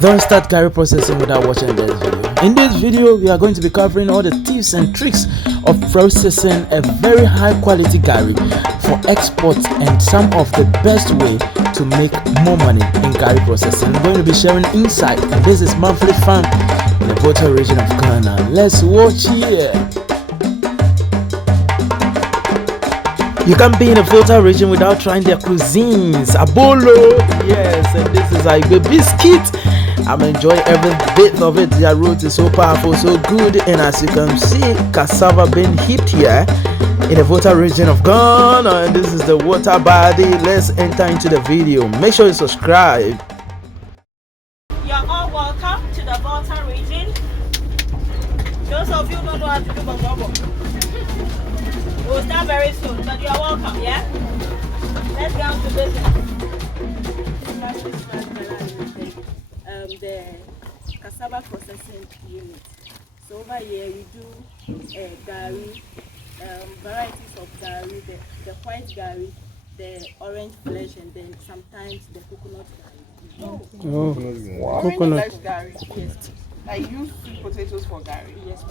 Don't start Gari processing without watching this video. In this video, we are going to be covering all the tips and tricks of processing a very high quality Gari for export and some of the best way to make more money in Gari processing. I'm going to be sharing insight, and this is Maphilix Farm in the Volta region of Ghana. Let's watch here. You can't be in the Volta region without trying their cuisines. Abolo, yes, and this is a biscuit. I'm enjoying every bit of it. Their root is so powerful, so good, and as you can see, cassava being heaped here in the Volta region of Ghana, and this is the water body. Let's enter into the video. Make sure you subscribe. You're all welcome to the Volta region. Those of you who don't know how to do bongo, we'll start very soon, but you're welcome, yeah? Let's get on to business. The cassava processing unit. So over here we do Gari, varieties of Gari, the white Gari, the orange flesh, and then sometimes the coconut Garri. Oh, wow. Coconut Garri. Yes. I use sweet potatoes for Gari. Yes.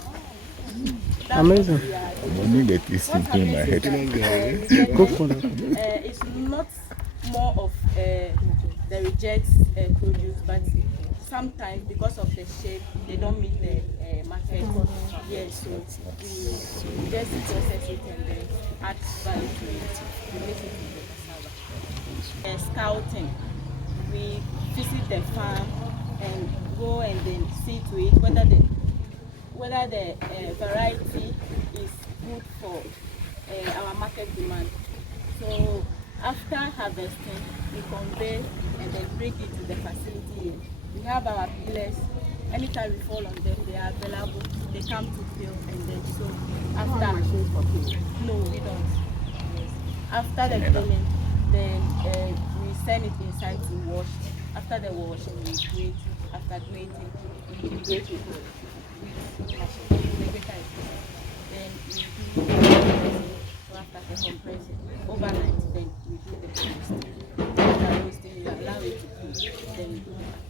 Amazing. I'm only the tasting thing in my head. Coconut. It's not more of the reject produce, but sometimes because of the shape, they don't meet the market. Yes, so we just process it and then add value to it. We make it into the cassava. Scouting, we visit the farm and go and then see to it whether the variety is good for our market demand. So after harvesting, we convey and then bring it to the facility. We have our peelers. Anytime we fall on them, they are available. They come to peel, and then so after machines for peeling. No, we don't. Yes. After the peeling, then we send it inside to wash. After the washing, we grate. After grating, we grate it with machine. Then we do compressing. So after the compressing, overnight, then we do the roasting. We allow it to cool. Then we do the packaging.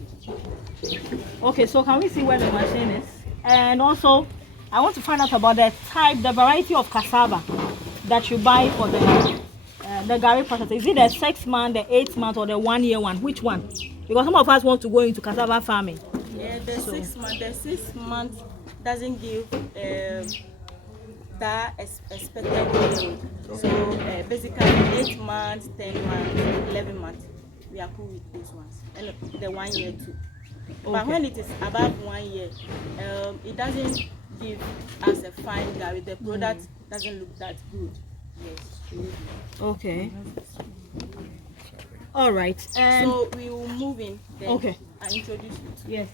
Okay, so can we see where the machine is? And also, I want to find out about the type, the variety of cassava that you buy for the Gari process. Is it the 6 month, the 8 month, or the 1 year one? Which one? Because some of us want to go into cassava farming. Yeah, the 6 month. The 6 month doesn't give that expected yield. So basically 8 months, 10 months, 11 months, we are cool with these ones. And the 1 year too. Okay. But when it is above 1 year, it doesn't give us a fine Gari. The product doesn't look that good. Yes. Okay. All right. And so we will move in. Then okay. I introduce you. Yes.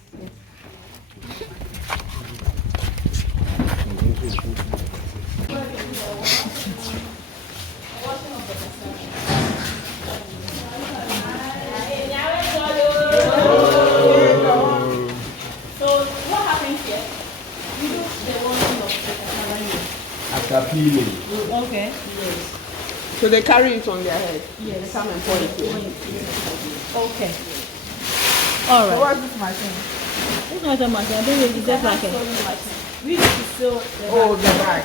Peeling. Okay. Yes. So they carry it on their head. Yes. They come and pour it here. Okay. All right. So what's this machine? It's not a machine. I don't know. It's just like a machine. We need to sew the bag.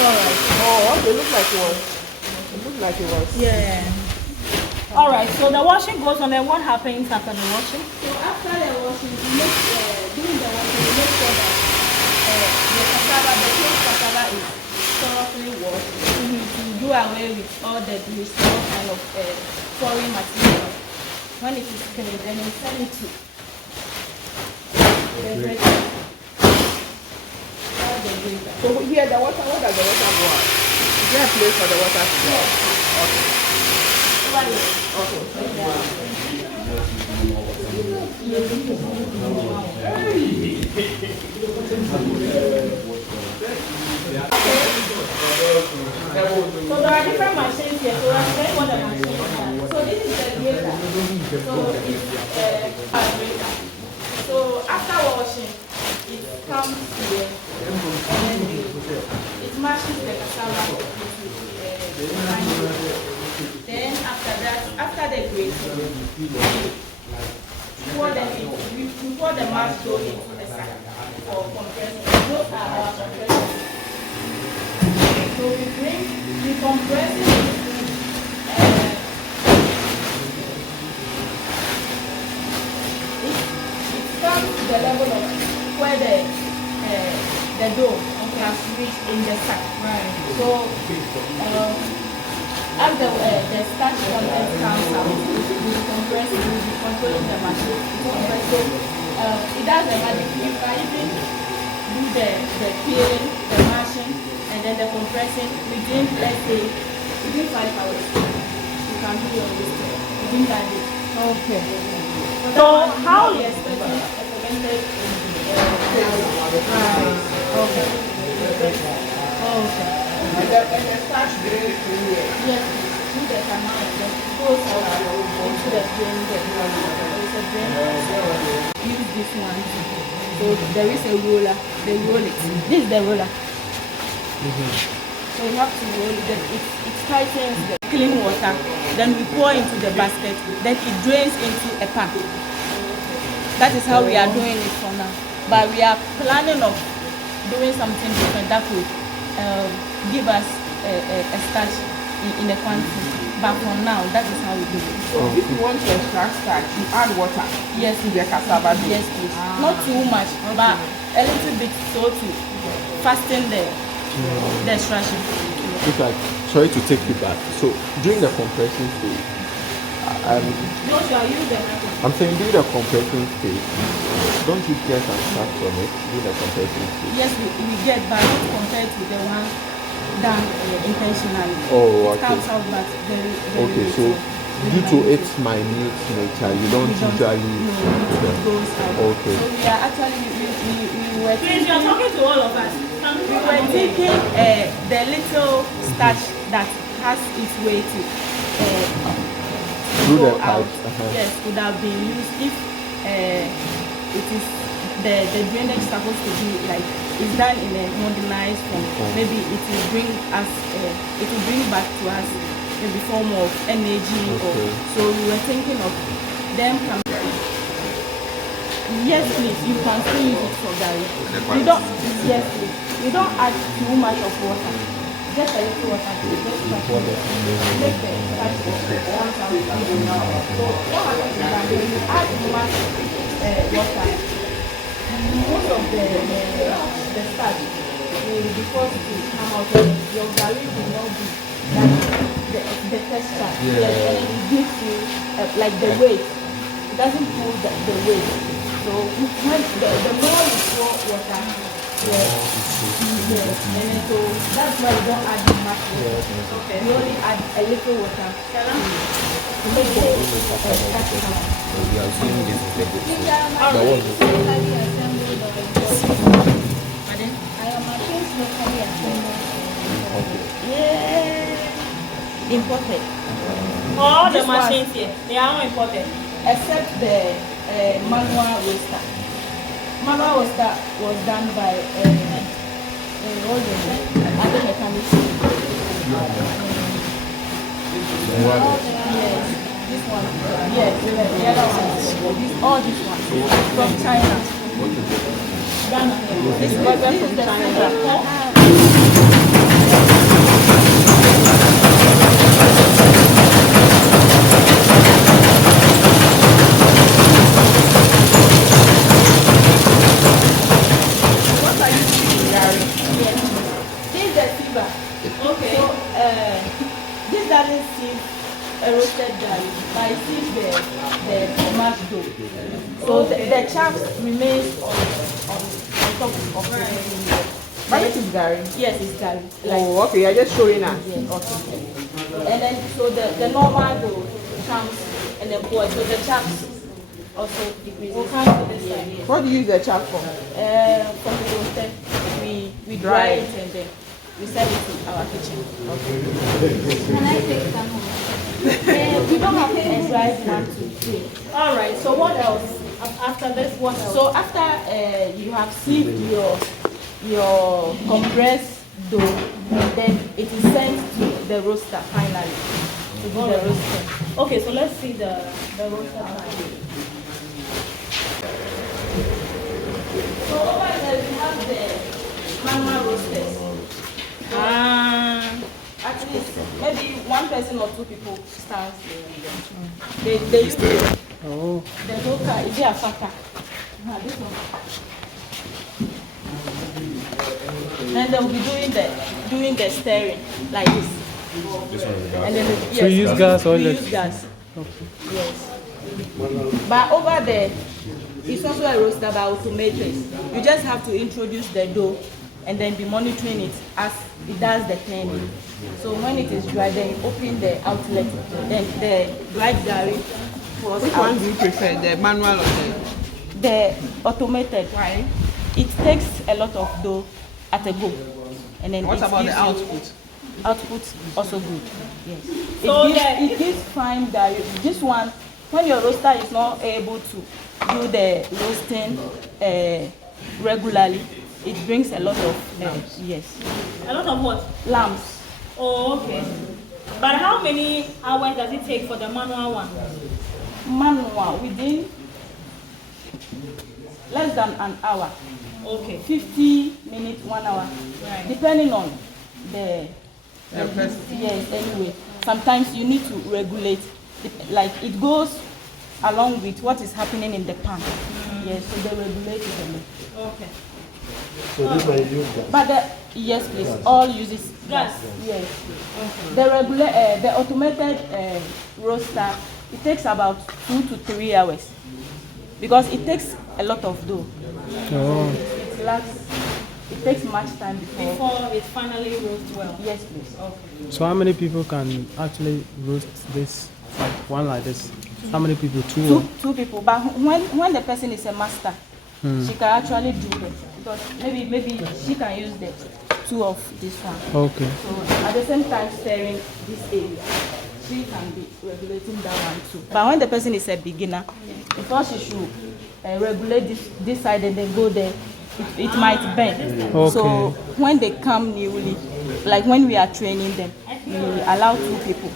All right. Oh, okay. It looks like it was. Yeah. All right. So the washing goes on. Then what happens after the washing? So after the washing, we make during the washing, we make sure that the cassava is thoroughly washed. To do away with all the small kind of foreign material. When it is clean, then we send it to the grater. So here the water, where does the water go out? Is there a place for the water to go out? So there are different machines here. So I'm saying what the machine is. So this is the grater. So it's a grater. So after washing, it comes here and then it mashes the cassava into the Then after that, after the grating, the mash dough into a sack for compressing. Those are our compressors. So we compress it into it comes to the level of where the dough has reached in the sack. Right. So as the starch content comes out, we compress it, we be controlling the machine. So it does the magic. You can even do the peeling, the mashing, and then the compressing within, let's say, within 5 hours. You can do your mistake within that day. Okay. So how are you expecting a fermented Okay. Okay. And the starch drains through here. yes, through the canal and then it goes out into the drain. There is a drain. Use this one. So there is a roller. They roll it. This is the roller. So you have to roll it. Then it tightens the clean water. Then we pour into the basket. Then it drains into a pan. That is how we are doing it for now. But we are planning of doing something different that would give us a starch in a quantity. But for now, that is how we do it. So if you want to extract starch, you add water. Yes, to the cassava dough. yes, please. Not too much, but a little bit so to fasten the extraction. Look like, sorry to take you back. So during the compressing stage, Joshua, use the microphone. I'm saying during the compressing stage, don't you get some starch from it during the compressing stage? Yes, we get, but not compared to the one done intentionally. Oh, It okay. comes out but very, very Okay, so due to its minute nature, you don't usually. it goes out. Okay. So we are actually we were Please, you're talking to all of us. we were taking the little starch that has its way to Through go the out. pipes, Yes, would have been used if it is the drainage is supposed to be like it's done in a modernized form. Maybe it will bring us it will bring back to us maybe form of energy or so we were thinking of them yes please you can still use it for Gari. You don't yes please. You don't add too much of water. Just a little water to just make the starch once and so what happens is that when you add much water, most of the starch will be forced to come out. Your Gari will not be like the texture. Yes, and then it gives you like the weight. It doesn't pull the weight. So when the more you pour water, and then so that's why you don't add much water. Okay. You only add a little water to make the starch come out. We are seeing this is the good. Pardon? I am against locally assembled. Yeah. Imported. All the This one- machines here, they are all imported. Except the manual roaster. Manual roaster was done by other mechanics. Yes, this one. Yes, the other one. All these ones from China. Ghana. This is the China. What are you doing, Gary? Yes. This is the fever. Okay. So, this doesn't sieve a roasted Gari, but it sieves the mashed dough. So the chaff remains on top of the But this is Gari. Yes, it's Gari. Oh, okay. You're just showing us. Yes. Okay. And then so the normal dough comes and then poured. So the chaff also decreases. We'll come to this side. What do you use the chaff for? From the roasted, we dry it and then we sell it to our kitchen. Can I take some home? We don't have to drive 1, 2, 3. All right. So what else? After this, what else? So after you have sieved your compressed dough, and then it is sent to the roaster finally to do the roasting. Okay, so let's see the roaster side. this, maybe one person or two people stands there. They use the local, is there a factor? This one. And they'll be doing the stirring like this. And then yes, So you use gas or we use gas. Yes. But over there, it's also a roaster but automated. You just have to introduce the dough and then be monitoring it as it does the turning. So when it is dry, then you open the outlet, then the dried Gari pours Which out. one do you prefer, the manual or The automated. Why? It takes a lot of dough at a go. And then What it about the gives you- output? Output also good. Yes. So It gives fine Gari. This one, when your roaster is not able to do the roasting regularly, it brings a lot of yes, A lot of what? lambs. Oh, okay. But how many hours does it take for the manual one? Manual within less than an hour. Okay. 50 minutes, 1 hour, Right. depending on the person. yes. Anyway, sometimes you need to regulate, like it goes along with what is happening in the pan. Yes, so they regulate it a little. Okay. So this one you use gas. But yes, please, all uses gas. Yes. The automated roaster, it takes about 2 to 3 hours because it takes a lot of dough. It takes much time Before it finally roasts well. Yes, please. Okay. So how many people can actually roast this? Like one like this? How many people? Two people. But when the person is a master, she can actually do that because maybe she can use the two of this one. Okay. So at the same time stirring this area, she can be regulating that one too. But when the person is a beginner, before she should regulate this side and then go there, it might bend. Okay. So when they come newly, like when we are training them, we allow 2 people.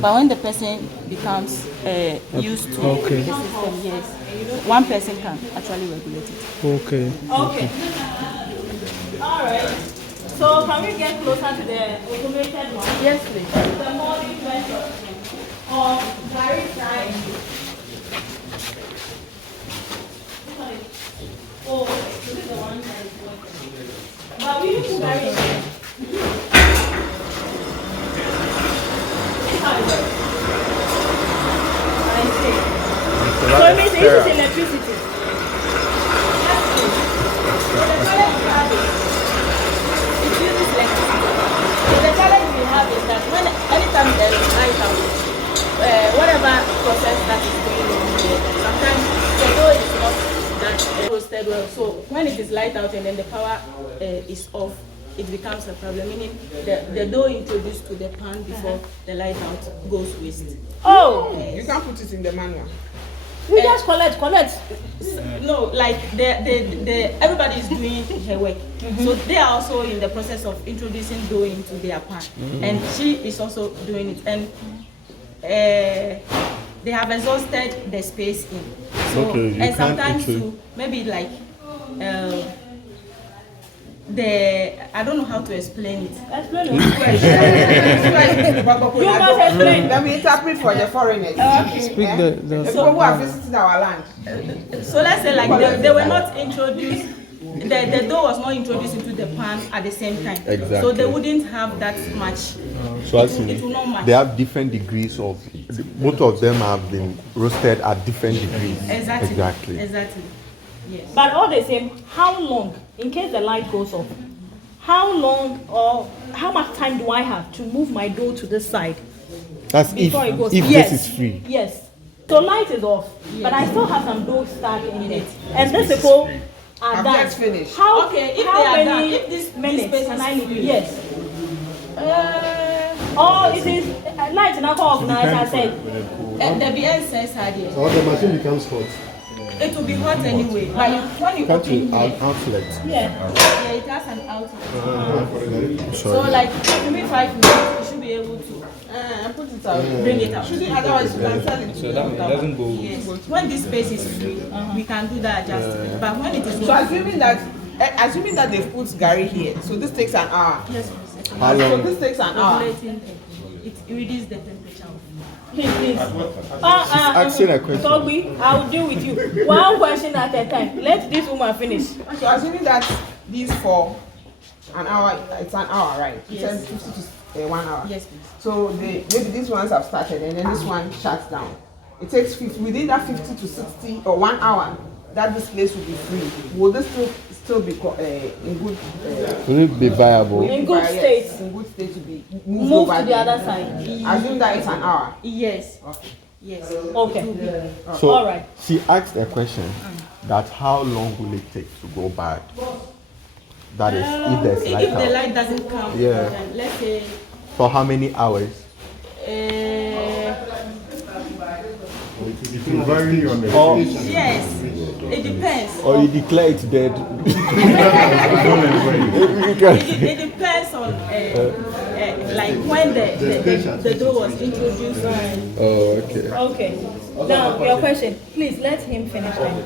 But when the person becomes used to the system, yes, one person can actually regulate it. Okay. Okay. All right. So can we get closer to the automated one? Yes, please. The morning version of Gari time. Oh, this is the one that is working. But we need to Gari. So it means it uses electricity. So the challenge we have is it uses electricity. So the challenge we have is that anytime there is light out, whatever process that is going on here, sometimes the dough is not that roasted well. So when it is light out and then the power is off, it becomes a problem, meaning the dough introduced to the pan before the light out goes waste. Oh, You can put it in the manual. you just collect. No, like everybody is doing her work. So they are also in the process of introducing dough into their pan, and she is also doing it. And they have exhausted the space in. So Okay, you and can't sometimes actually- too, maybe like I don't know how to explain it. Explain it. You must explain. Let me interpret for the foreigners. Speak The people who are visiting our land. So let's say like they were not introduced, the dough was not introduced into the pan at the same time. Exactly. So they wouldn't have that much. So as It will not match. they have different degrees of, both of them have been roasted at different degrees. Exactly. Yes. But all the same, how long, in case the light goes off, how long or how much time do I have to move my dough to this side That's before it goes? if Yes. this is free. Yes. So light is off, but I still have some dough stuck in it. And these people are I've done. just finished. How, Okay, if how they are many done, if this minutes space can is I need? free. Yes. Oh, it is light now called organized, I said. The BN says idea. Or the machine becomes hot. It will be hot anyway. But when you Cut open to here, outlet. Yeah. yeah, it has an outlet. So like maybe 5 minutes, you should be able to Put it out. bring it out. Otherwise, you can sell it. So that it doesn't go. Yes. When this space is free, we can do that adjustment. But when it is So not, assuming that they've put Gari here, so this takes an hour. yes, please. How So long? this takes an hour. Regulating, it reduces the temperature. Please. asking a question. Bwouy, I will deal with you. One question at a time. Let this woman finish. So assuming that these for an hour, it's an hour, right? It Yes. says 50 to 1 hour. Yes, please. So maybe these ones have started and then this one shuts down. It takes 50, within that 50 to 60 or 1 hour that this place will be free. Will this still be in good? Will it be viable? In good state. In good state to be Move over to the there. other side. Assume that it's an hour. Yes. Yes. Okay. So All right. she asked a question that how long will it take to go bad? That is, if there's light If the out. light doesn't come, Yeah. then let's say For how many hours? It will vary on the Or, yes, it depends. or you declare it dead. It depends on like when the dough was introduced. Oh, okay. Okay. Now, your question. Please let him finish then.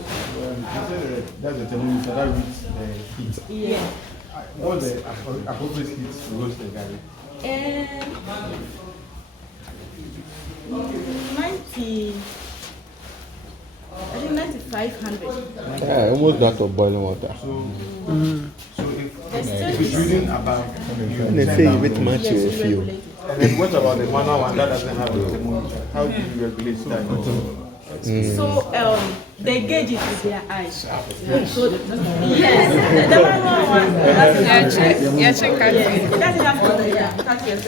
That's the thermometer that reads the heat. Yeah. All the appropriate heat to roast the garlic. 90. I think 9,500. Yeah, almost that of boiling water. So if There's it's still reading about And they say you with much yes, you you feel. regulate it. and then what about the manual one that doesn't have a thermometer? How do you regulate that? So they gauge it with their eyes. So yes, the manual one doesn't have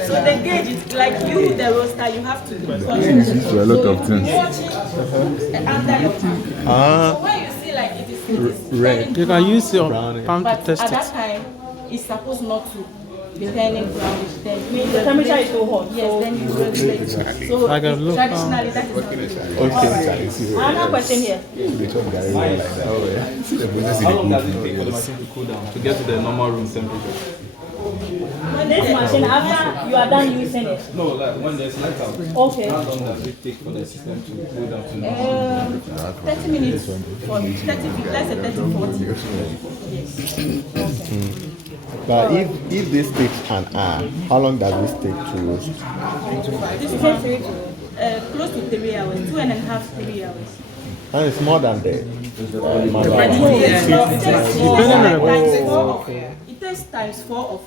so they gauge it like you, the roaster, you have to watch It's used for a lot of things. under your tongue. So when you see like it is Red. turning You can use your Brownie. palm to but test at that it. time it's supposed not to be turning brownish. Then you The temperature is too hot. yes, then you regulate it. So I can look, traditionally that is how it is. Okay. Another question here. Oh, yeah. How long does it take for the machine to cool down to get to the normal room temperature? This machine, after you are done using it. No, like when there's light out. Okay. How long does it take for the system to cool down to normal? 30 minutes for 30, let's say 30, 40. Yes. But if this takes an hour, how long does this take to roast? This one, close to 3 hours, 2.5, 3 hours. And it's more than that. It takes times 4 of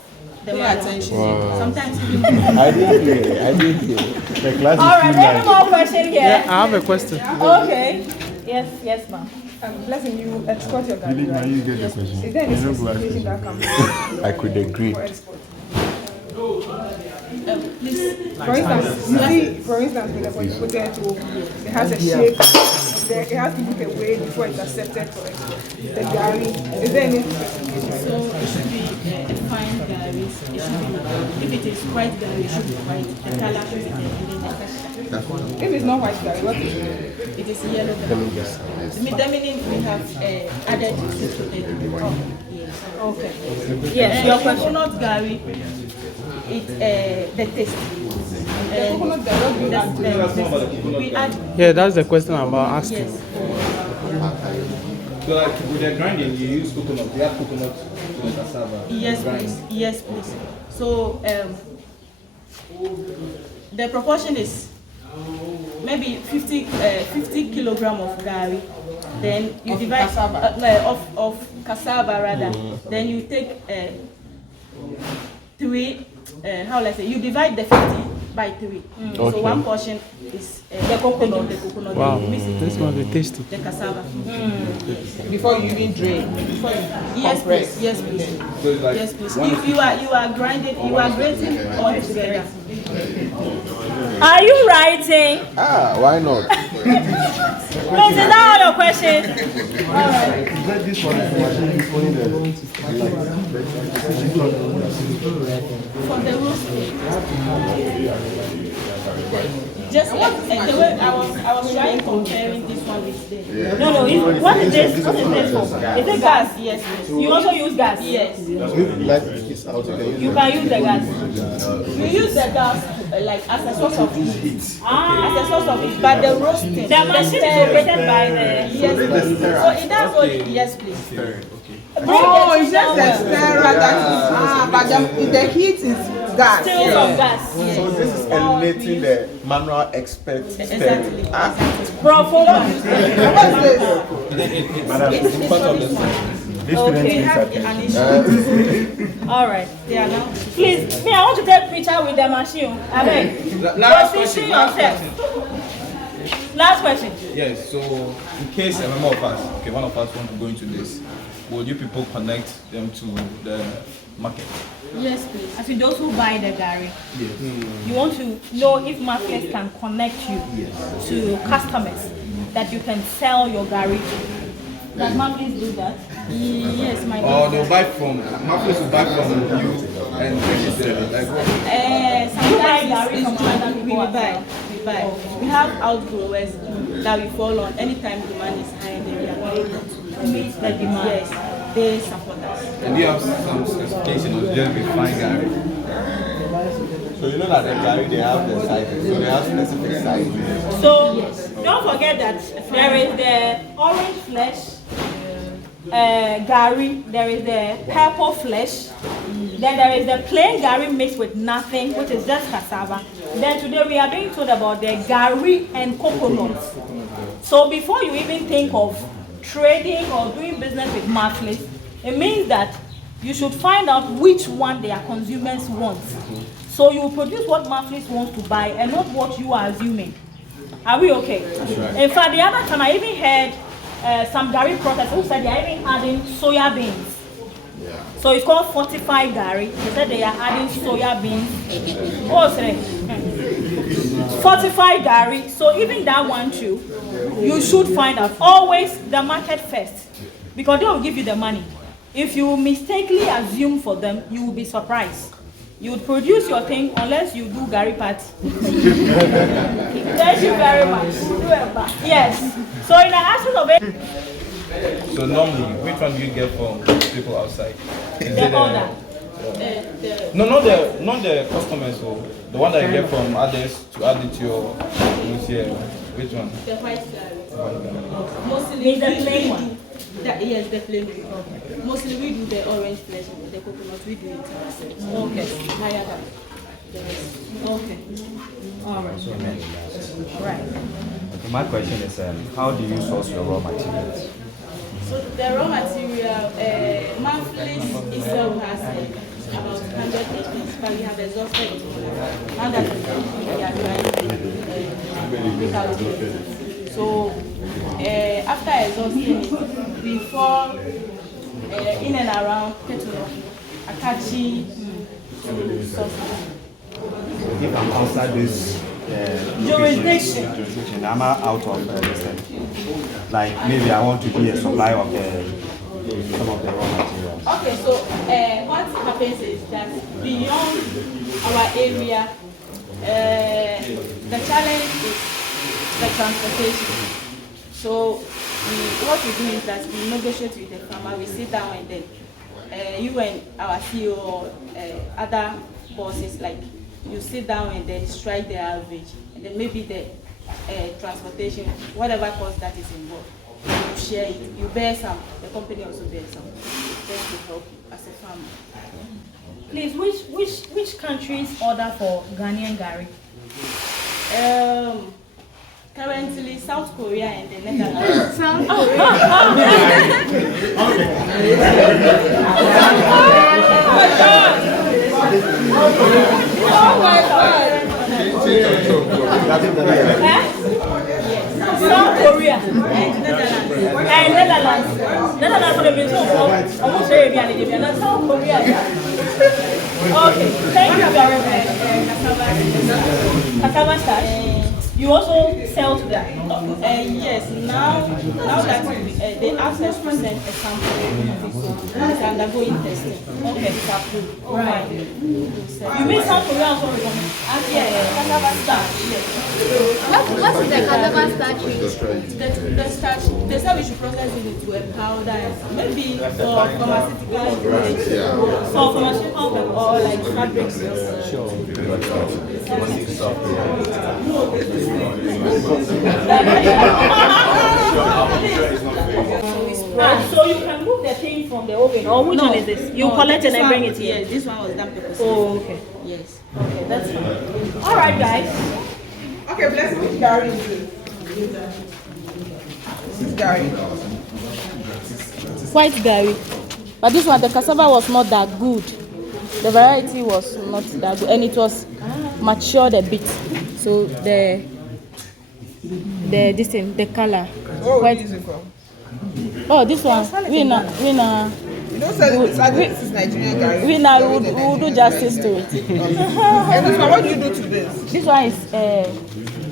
the Pay manual. attention. Sometimes I didn't hear. The class All right. Any more question here? I have a question. Okay. Yes, ma'am. Blessing, you export your Gari, Now right? you get the question. Is there any You know, go ask specification that question. comes I could agree. for export? please. For instance, you see, for instance, with the potato, it has a shape. It has to look away before it's accepted for export. The Gari, is there any specification? So it should be a fine Gari. It should be, if it is white Gari, it should be white. The color should be there, and then the texture. If it's not white Gari, what is it? It is yellow Gari. The meaning we have added sweet potato. Yes. Okay. Yes, your question. Coconut Garri, it the taste. Coconut Garri, We add Yeah, that's the question I'm about asking. yes. So like with the grinding, you use coconut. You add coconut to the cassava. Yes, please. Yes, please. So the proportion is maybe 50 kilogram of Gari. Then you Of divide cassava. of cassava rather. Then you take 3. How will I say? You divide the 50 by 3. So Okay. one portion is the coconut. Wow, You mix it this must be tasty. the cassava. Before you even drain, before you Yes, compress. please. Yes, please. So it's like Yes, please. You are grinding. You are grating all together. Are you writing? Ah, why not? Please, is that all your questions? This one is actually only the For the roasting. Just like the way I was trying comparing this one with the No. What is this? What is this for? Is it gas? yes, please. You also use gas? Yes. light is out again. You can use the gas. We use the gas like as a source of heat. Ah. As a source of heat, but the roasting. The machine is operated by the. Yes, please. So it does what? Yes, please. Oh, it's just the stirrer that is, but the heat is gas. Still some gas. So this is eliminating the manual expert step. Exactly. Bro, follow me. What's this? It's part of the All right. They are now. Please, me, I want to take a picture with the machine. I beg. Position yourself. Last question. Yes, so in case a member of us, okay, one of us want to go into this, will you people connect them to the market? Yes, please. As with those who buy the Gari, you want to know if Maphilix can connect you to customers that you can sell your Gari to. Does Maphilix do that? Yes, my Or they'll buy from, Maphilix will buy from you and bring it there, like what? Sometimes Gari from other people we buy. We have outgrowers that we fall on. Anytime demand is high, they are able to meet the demand. Yes, they support us. And do you have some specification or just be fine Gari? So you know that the Gari, they have the sizes, so they have specific sizes. So don't forget that there is the orange flesh Gari, there is the purple flesh, then there is the plain Gari mixed with nothing, which is just cassava. Then today we are being told about the Gari and coconut. So before you even think of trading or doing business with Maphilix, it means that you should find out which one their consumers want. So you produce what Maphilix wants to buy and not what you are assuming. Are we okay? Right. In fact, the other time I even heard some Gari processors who said they are even adding soya beans. Yeah. So it's called fortified Gari. They said they are adding soya beans. Oh, sorry. Fortified Gari. So even that one too, you should find out. Always the market first, because they will give you the money. If you mistakenly assume for them, you will be surprised. You would produce your thing unless you do Gari party. Thank you very much. Yes. So in the absence of it. So normally, which one do you get from people outside? Is The order. No, not the customers. So the one that you get from others to add it to your here. Which one? The white Gari. Mostly the plain one. Yes, the plain one. Okay. Mostly we do the orange flesh, the coconut. We do it ourselves. Okay. Mayaba. Okay. All right. Right. Okay, my question is, how do you source your raw materials? So the raw material, Maphilix itself has about 100 acres, but we have exhausted it. Now that we are trying to make out it. So after exhausting it, we fall in and around Ketu North, Akachi, If I'm outside this jurisdiction, I'm out of this. Like maybe I want to be a supplier of some of the raw materials. Okay, so what happens is that beyond our area, the challenge is the transportation. So what we do is that we negotiate with the farmer, we sit down and then you and our CEO or other bosses, like you sit down and then strike the average, and then maybe the transportation, whatever cost that is involved, you share it, you bear some, the company also bears some, just to help you as a farmer. Please, which countries order for Ghanaian Gari? Currently, South Korea and the Netherlands. South Korea. Oh my God! South Korea and Netherlands. Netherlands for the business. Almost very good. South Korea. Okay, thank you very much. Cassava starch. You also sell to them? Yes, now that they ask us to send a sample, it's undergoing testing. Okay, it's approved. Right. You mean South Korea also recommend? Yes, cassava starch. Yes. What is the cassava starch? The starch, they said we should process it into a powder, maybe for pharmaceutical storage. For pharmaceutical or like fabrics. So you can move the thing from the oven, or which one is this? You collect it and bring it here. Yes, this one was done purposely. Oh, okay. Yes. Okay, that's fine. All right, guys. Okay, bless me. Which Gari is this? This is Gari. White Gari. But this one, the cassava was not that good. The variety was not that good, and it was matured a bit. So the color. What are you using for? Oh, this one. We na. You don't sell it beside this is Nigerian Gari. We will do justice to it. And this one, what do you do to this? This one is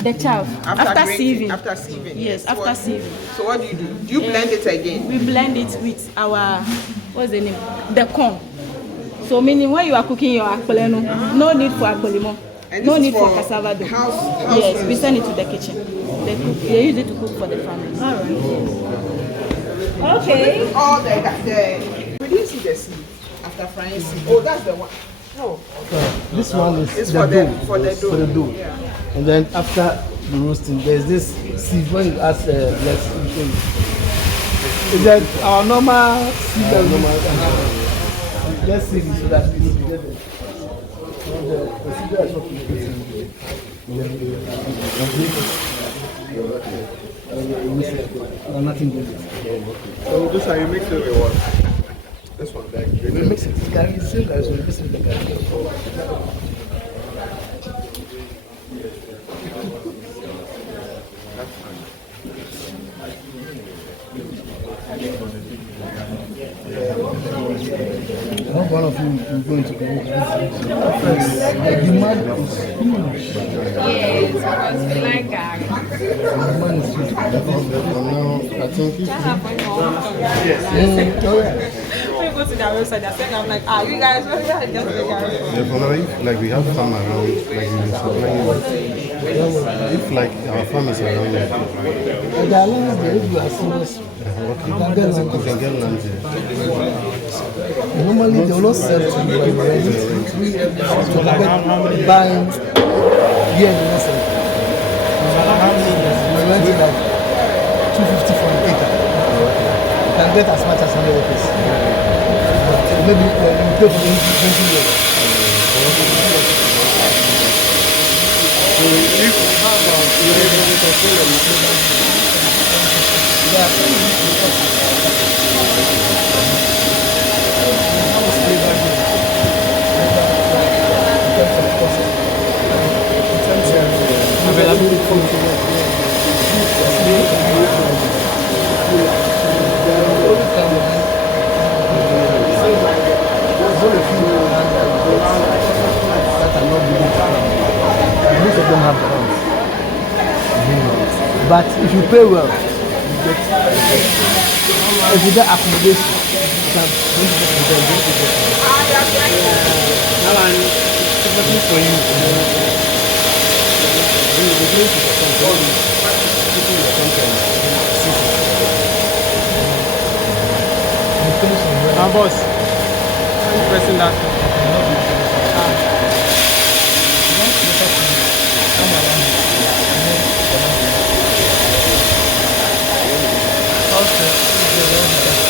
the chaff. After sieving. After sieving. Yes, after sieving. So what do you do? Do you blend it again? We blend it with our, what's the name? The corn. So meaning when you are cooking your akpele, no need for akpele, no need for cassava dough. House yes, we send it to the kitchen. They use it to cook for the family. All right. Okay. All the we didn't see the seed after frying seed. Oh, that's the one. No. This one is It's the for dough. for the dough. For the dough. Yeah. And then after the roasting, there's this sieve. When you ask, let's show you. Is that our normal sieve? Let's see so that we will get it. The procedure is not nothing good. So this how you mix it with what? This one, that We mix it. Gari is same guys, we mix it with the Gari. I hope one of you is going to go. The demand is huge. Yes, because we like Gari. The demand is huge. now, I think if When you go to their website, they're saying, I'm like, you guys, what are you just the Gari? yeah, for now, if like we have farm around, like we supplying, if like our farm is around here, And the allowance there, if you are serious, you can get you land. can get land here. Normally, they will not sell to you, but you rent it. We buying here in the next center. We rent it like 250 for an acre. You can get as much as 100 acres. Maybe you pay for the 20 years. So if you have Most of them have the house. But if you pay well, you get if you get accommodation, you can for you. Boss, I'm pressing that. Also,